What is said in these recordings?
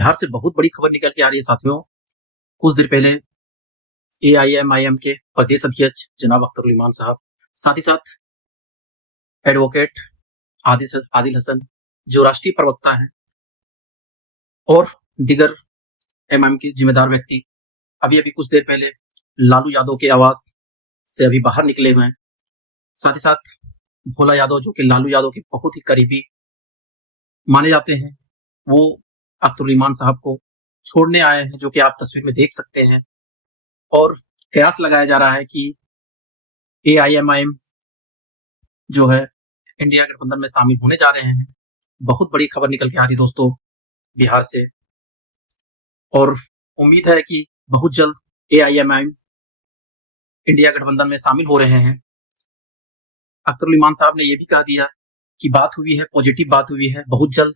बिहार से बहुत बड़ी खबर निकल के आ रही है साथियों। कुछ देर पहले एआईएमआईएम के प्रदेश अध्यक्ष जनाब अख्तर इमान साहब, साथ ही साथ एडवोकेट आदिल हसन जो राष्ट्रीय प्रवक्ता हैं और दीगर एमआईएम के जिम्मेदार व्यक्ति अभी कुछ देर पहले लालू यादव के आवास से अभी बाहर निकले हुए हैं। साथ ही साथ भोला यादव जो कि लालू यादव के बहुत ही करीबी माने जाते हैं, वो अख्तर इमान साहब को छोड़ने आए हैं, जो कि आप तस्वीर में देख सकते हैं। और कयास लगाया जा रहा है कि एआईएमआईएम जो है इंडिया गठबंधन में शामिल होने जा रहे हैं। बहुत बड़ी खबर निकल के आ रही दोस्तों बिहार से, और उम्मीद है कि बहुत जल्द एआईएमआईएम इंडिया गठबंधन में शामिल हो रहे हैं। अख्तर इमान साहब ने यह भी कह दिया कि बात हुई है, पॉजिटिव बात हुई है, बहुत जल्द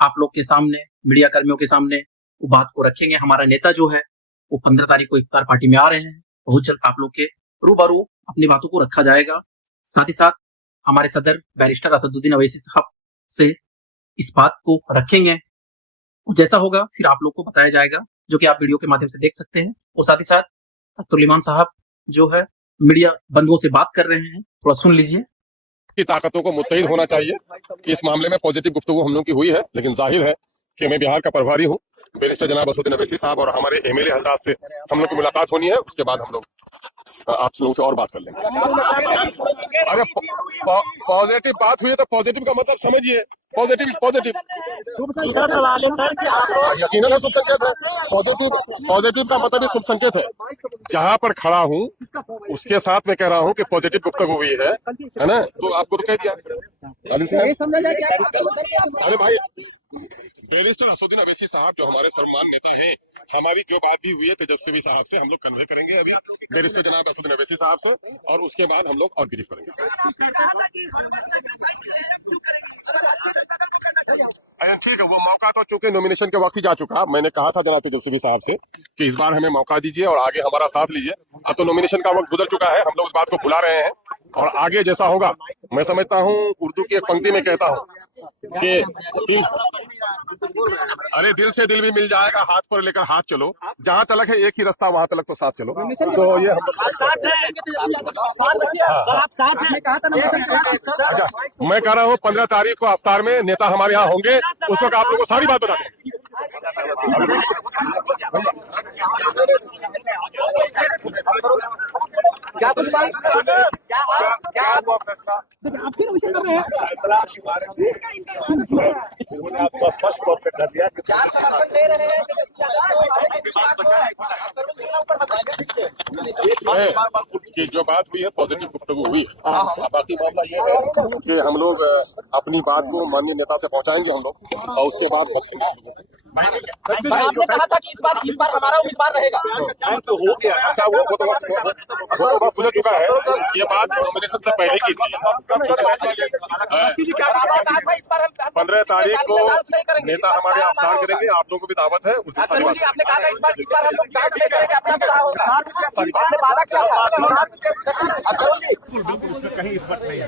आप लोग के सामने, मीडिया कर्मियों के सामने वो बात को रखेंगे। हमारा नेता जो है वो 15 तारीख को इफ्तार पार्टी में आ रहे हैं, बहुत जल्द आप लोग के रूबरू अपनी बातों को रखा जाएगा। साथ ही साथ हमारे सदर बैरिस्टर असदुद्दीन अवैसी साहब से इस बात को रखेंगे, जैसा होगा फिर आप लोग को बताया जाएगा, जो कि आप वीडियो के माध्यम से देख सकते हैं। और साथ ही साथ अख्तर इमान साहब जो है मीडिया बंधुओं से बात कर रहे हैं, थोड़ा सुन लीजिए। की ताकतों को मुत्तहिद होना चाहिए। इस मामले में पॉजिटिव गुफ्तगू हम लोग की हुई है, लेकिन जाहिर है कि मैं बिहार का प्रभारी हूँ। बैरिस्टर जनाब असदुद्दीन अवैसी साहब और हमारे एमएलए हजरात से हम लोग की मुलाकात होनी है, उसके बाद हम लोग आप लोगों से और बात कर लेंगे। अरे पॉजिटिव बात हुई है तो पॉजिटिव का मतलब समझिए, पॉजिटिव यकीनन है, शुभ संकेत है। पॉजिटिव का मतलब ही शुभ संकेत है। जहां पर खड़ा हूं उसके साथ मैं कह रहा हूं कि पॉजिटिव गुफ्तगू हुई है ना, तो आपको तो कह दिया। अरे भाई, बैरिस्टर असदुद्दीन अवैसी साहब जो हमारे सम्मान नेता हैं, हमारी जो बात भी हुई है तेजस्वी साहब से हम लोग कन्वे करेंगे अभी बैरिस्टर जनाब असदुद्दीन अवैसी साहब से, और उसके बाद हम लोग और ब्रीफ करेंगे। अच्छा ठीक है, वो मौका तो चूंकि नॉमिनेशन के वक्त ही जा चुका। मैंने कहा था जनाब तेजस्वी साहब से कि इस बार हमें मौका दीजिए और आगे हमारा साथ लीजिए। अब तो नॉमिनेशन का वक्त गुजर चुका है, हम लोग उस बात को भुला रहे हैं, और आगे जैसा होगा मैं समझता हूँ, उर्दू की एक पंक्ति में कहता हूँ कि अरे दिल से दिल भी मिल जाएगा, हाथ पर लेकर हाथ चलो, जहां तलक है एक ही रास्ता वहां तलक तो साथ चलो। तो ये हम अच्छा, मैं कह रहा हूँ 15 तारीख को अफ्तार में नेता हमारे यहाँ होंगे, उस वक्त आप लोगों को सारी बात बता देंगे। क्या कुछ बात क्या हुआ फैसला आप फिर विषय कर रहे हैं, आपको स्पष्ट तौर पे कर दिया कि जो बात हुई है पॉजिटिव गुफ्तगू हुई है। बाकी मामला ये है कि हम लोग अपनी बात को माननीय नेता से पहुंचाएंगे हम लोग, और उसके बाद आपने कहा था कि इस बार हमारा उम्मीदवार रहेगा, तो हो गया। अच्छा वो तो गुजर चुका है, ये बात नॉमिनेशन से पहले की थी। 15 तारीख को नेता हमारे अफ्तार करेंगे, आप लोगों को भी दावत है। आपने कहा था इस बार हम लोग डांस नहीं करेंगे, अपना क्या होगा, वादा क्या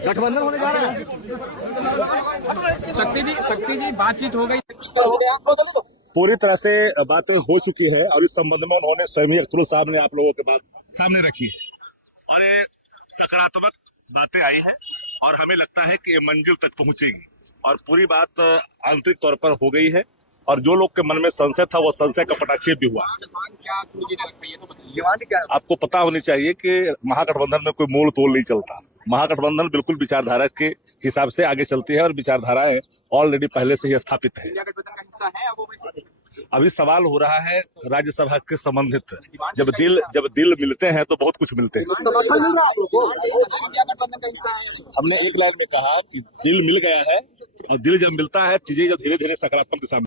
गठबंधन होने जा रहा है। शक्ति जी बातचीत हो गई, पूरी तरह से बात हो चुकी है, और इस संबंध में उन्होंने स्वयं ही अख्तर साहब ने आप लोगों के बात सामने रखी है, और ये सकारात्मक बातें आई हैं, और हमें लगता है कि ये मंजिल तक पहुंचेगी, और पूरी बात आंतरिक तौर पर हो गई है, और जो लोग के मन में संशय था वो संशय का पटाक्षेप भी हुआ। आपको पता होनी चाहिए कि महागठबंधन में कोई मोड़ तोड़ नहीं चलता। महागठबंधन बिल्कुल विचारधारा के हिसाब से आगे चलती है, और विचारधाराएं ऑलरेडी पहले से ही स्थापित है। अभी सवाल हो रहा है राज्यसभा के संबंधित, जब दिल मिलते हैं तो बहुत कुछ मिलते हैं। हमने एक लाइन में कहा कि दिल मिल गया है, और दिल जब मिलता है चीजें जब धीरे धीरे सकारात्मक दिशा में